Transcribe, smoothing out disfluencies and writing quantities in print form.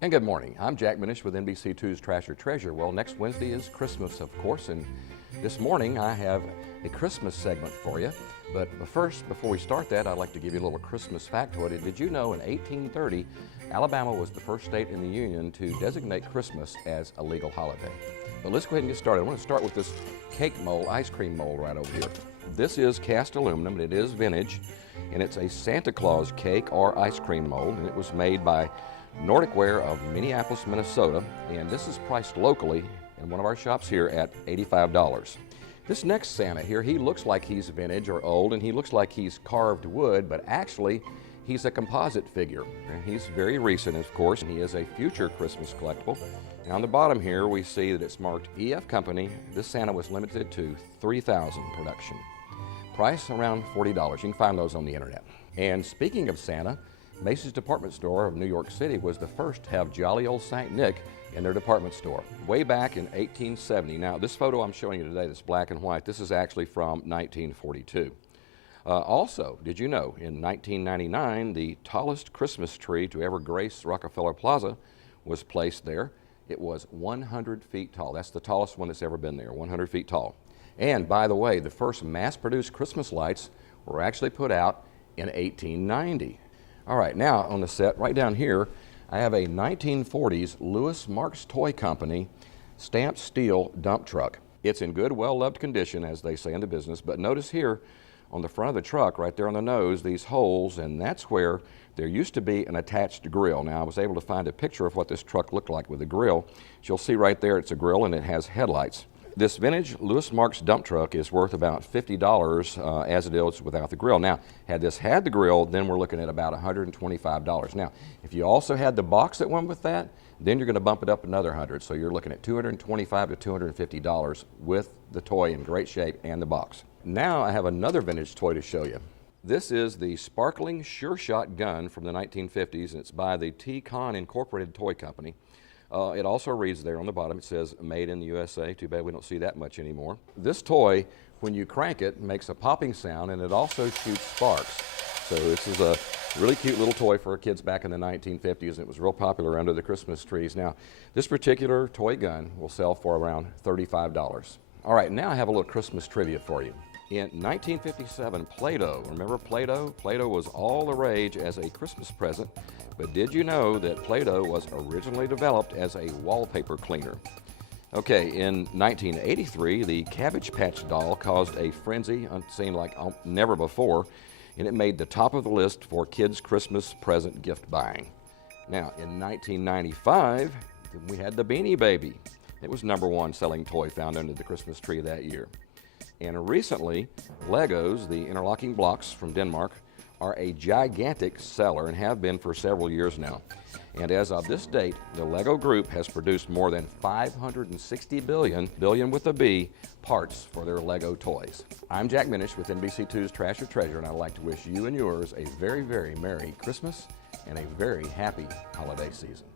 And good morning. I'm Jack Minish with NBC2's Trash or Treasure. Well, next Wednesday is Christmas, of course, and this morning I have a Christmas segment for you. But first, before we start that, I'd like to give you a little Christmas factoid. Did you know in 1830, Alabama was the first state in the Union to designate Christmas as a legal holiday? But let's go ahead and get started. I want to start with this cake mold, ice cream mold right over here. This is cast aluminum, and it is vintage, and it's a Santa Claus cake or ice cream mold, and it was made by Nordic Ware of Minneapolis, Minnesota, and this is priced locally in one of our shops here at $85. This next Santa here, he looks like he's vintage or old, and he looks like he's carved wood, but actually he's a composite figure. And he's very recent, of course, and he is a future Christmas collectible. And on the bottom here, we see that it's marked EF Company. This Santa was limited to 3,000 production. Price around $40. You can find those on the internet. And speaking of Santa, Macy's department store of New York City was the first to have jolly old St. Nick in their department store, way back in 1870. Now, this photo I'm showing you today, this black and white, this is actually from 1942. Also, did you know, in 1999, the tallest Christmas tree to ever grace Rockefeller Plaza was placed there. It was 100 feet tall. That's the tallest one that's ever been there, 100 feet tall. And by the way, the first mass-produced Christmas lights were actually put out in 1890. All right, now on the set, right down here, I have a 1940s Lewis Marks Toy Company stamped steel dump truck. It's in good, well-loved condition, as they say in the business, but notice here on the front of the truck, right there on the nose, these holes, and that's where there used to be an attached grill. Now, I was able to find a picture of what this truck looked like with a grill. As you'll see right there, it's a grill and it has headlights. This vintage Lewis Marks dump truck is worth about $50 as it is without the grill. Now, had this had the grill, then we're looking at about $125. Now, if you also had the box that went with that, then you're going to bump it up another $100. So you're looking at $225 to $250 with the toy in great shape and the box. Now I have another vintage toy to show you. This is the sparkling Sure Shot gun from the 1950s, and it's by the T-Con Incorporated Toy Company. It also reads there on the bottom, it says made in the USA. Too bad we don't see that much anymore. This toy, when you crank it, makes a popping sound, and it also shoots sparks. So this is a really cute little toy for kids back in the 1950s, and it was real popular under the Christmas trees. Now, this particular toy gun will sell for around $35. All right, now I have a little Christmas trivia for you. In 1957, Play-Doh, remember Play-Doh? Play-Doh was all the rage as a Christmas present, but did you know that Play-Doh was originally developed as a wallpaper cleaner? Okay, in 1983, the Cabbage Patch doll caused a frenzy unseen like never before, and it made the top of the list for kids' Christmas present gift buying. Now, in 1995, we had the Beanie Baby. It was #1 selling toy found under the Christmas tree that year. And recently, Legos, the interlocking blocks from Denmark, are a gigantic seller and have been for several years now. And as of this date, the Lego Group has produced more than 560 billion with a B, parts for their Lego toys. I'm Jack Minish with NBC2's Trash or Treasure, and I'd like to wish you and yours a very, very Merry Christmas and a very happy holiday season.